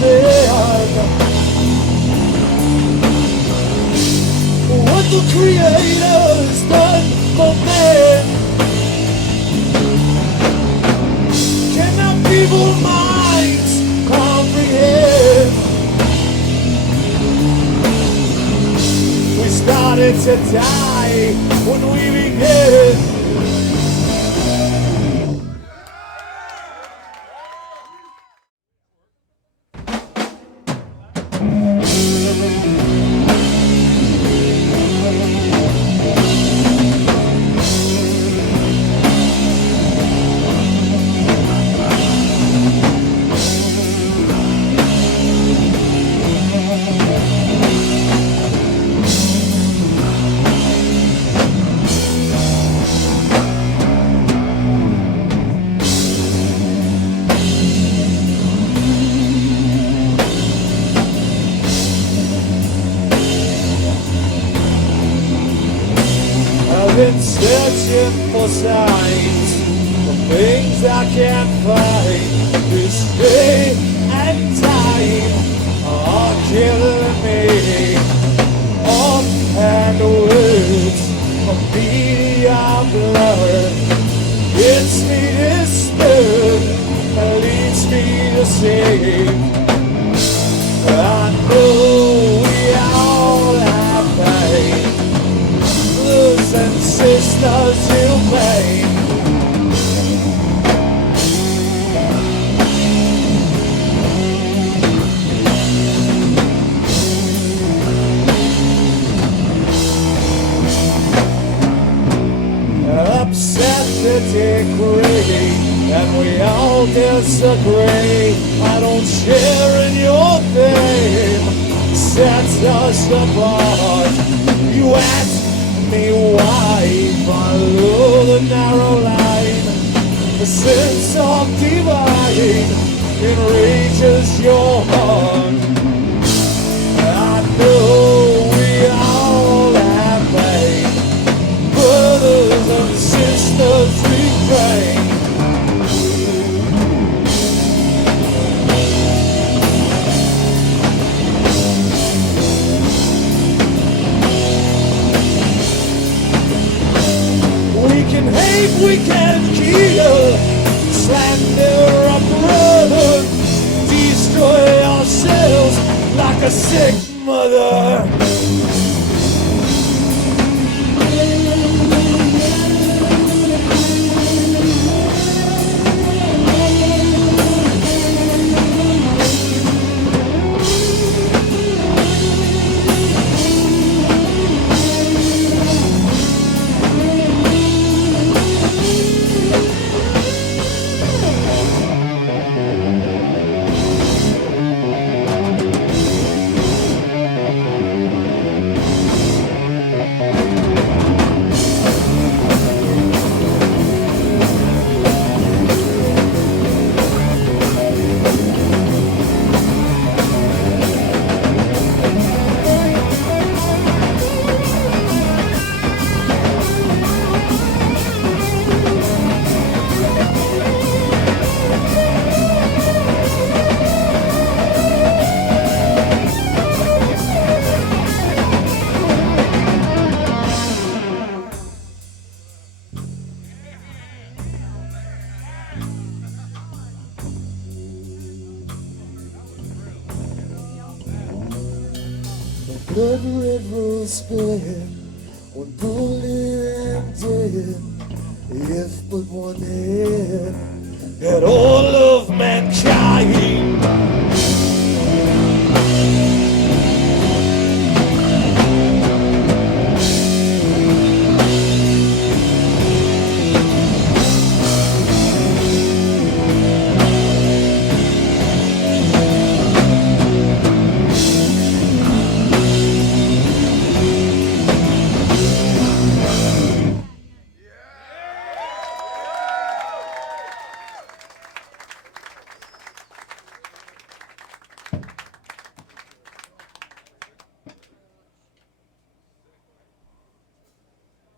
understand what the Creator's done for man. Cannot feeble minds comprehend? We started to die when we began. Been searching for signs of things I can't find. This day and time are killing me. Offhand words of media blood gets me disturbed and leads me to say, I know we all have pain, and sisters in pain. Upset the degree, and we all disagree. I don't share in your fame, sets us apart. You ask me why follow the narrow line. The sense of divine enrages your heart. I know we all have pain, brothers and sisters we pray. Hate, we can kill, slander our brother, destroy ourselves like a sick mother. Blood red rose spilling, one bullet and dead. If but one head had all of mankind.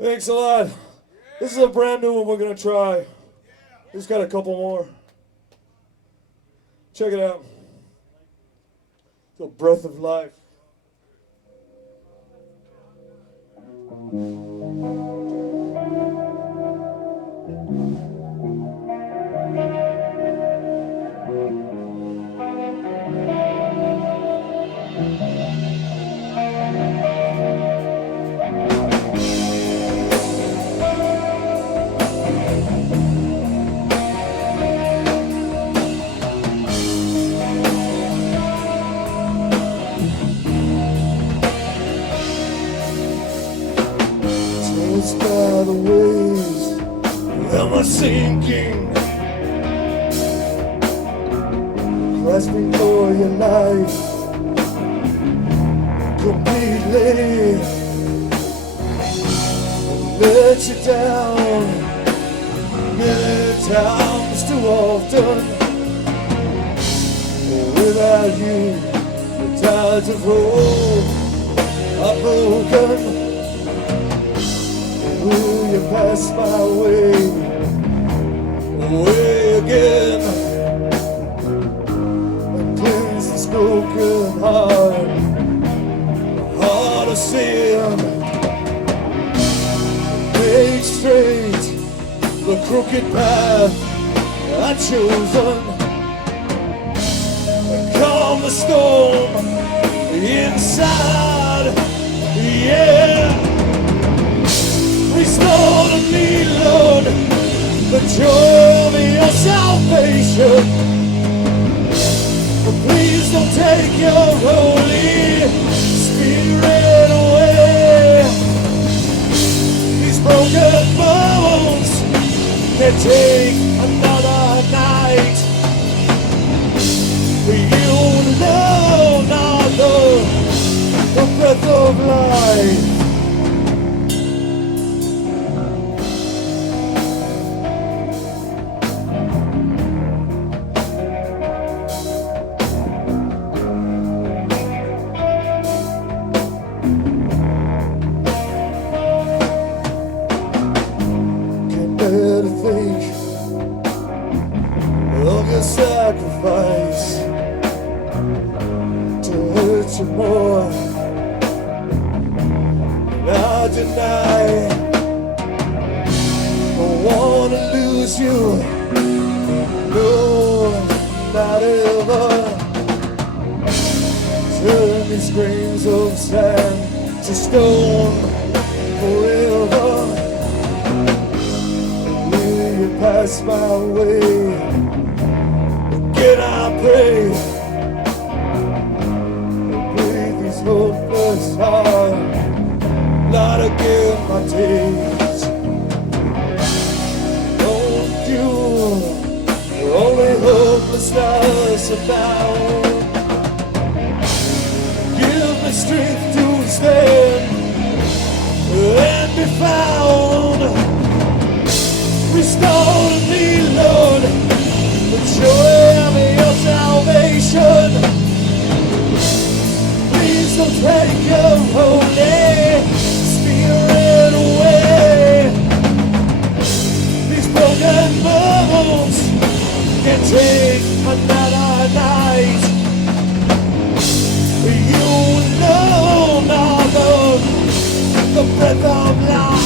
Thanks a lot. This is a brand new one we're going to try. Just got a couple more. Check it out. the breath of life. By the waves, am I sinking? Grasping for your life completely. Let you down many times too often. Without you, the tides of hope are broken. Will you pass my way again, and cleanse this broken heart of sin. Make straight the crooked path I've chosen, and calm the storm inside, yeah. Restore to me, Lord, the joy of your salvation. But please don't take your Holy Spirit away. These broken bones can take another night. You alone are the breath of life. Think of your sacrifice to hurt you more than I deny. I wanna lose you, no, not ever. Turn these grains of sand to stone forever. Pass my way again, I pray. Breathe these hopeless heart, light again my days. Don't you only hopelessness abound? Give me strength to stand and be found. Restore to me, Lord, the joy of your salvation. Please don't take your Holy Spirit away. These broken bones can take another night. You alone are the breath of life.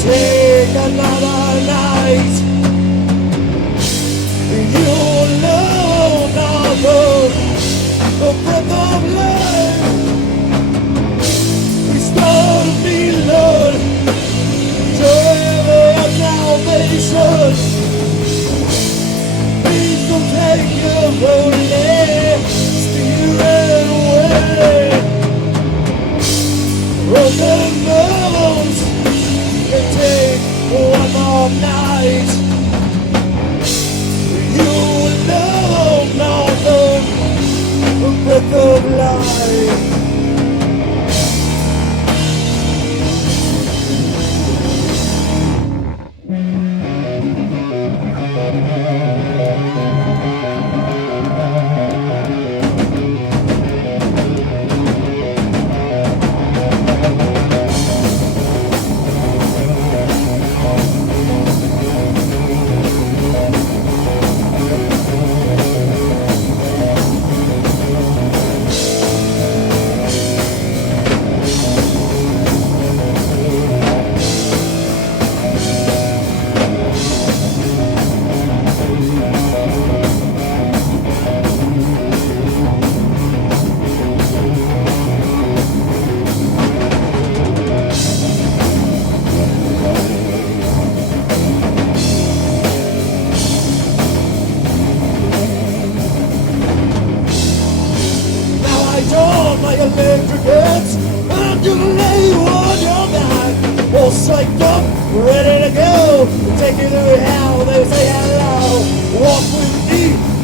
take another night. You'll know another breath of life. Restore me, Lord, to your salvation. Please don't take your Holy Spirit away. Broken bones can take one more night. You know nothing breath of life. My electric hurts, and I'm gonna lay you on your back, all psyched up, ready to go. Take you through hell, they say hello. Walk with me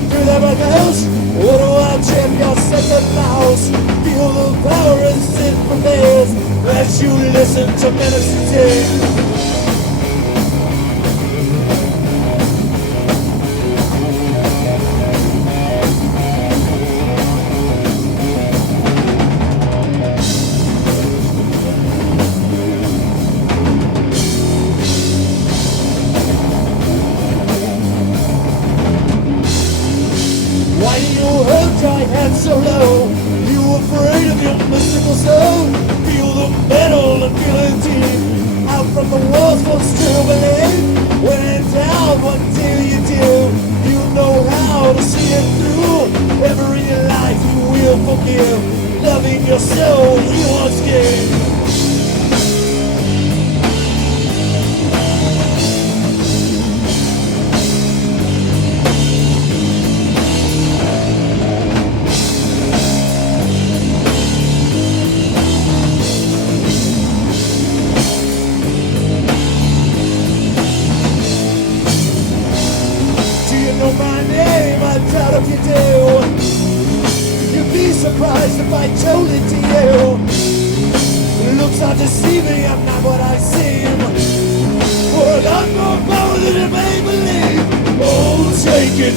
through the back house. What do I champ your sense of mouse? Feel the power and sit from theirs as you listen to ministry. Why you held your head so low? You afraid of your mystical soul? Feel the metal and feel it deep. Out from the walls, but still believe. When in doubt, what do? You know how to see it through. Ever in your life you will forgive. Loving your soul, you are scared. Know my name, I doubt if you do. You'd be surprised if I told it to you. Looks are deceiving, I'm not what I seem. For a lot more power than you may believe. Oh, take it.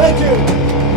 Thank you.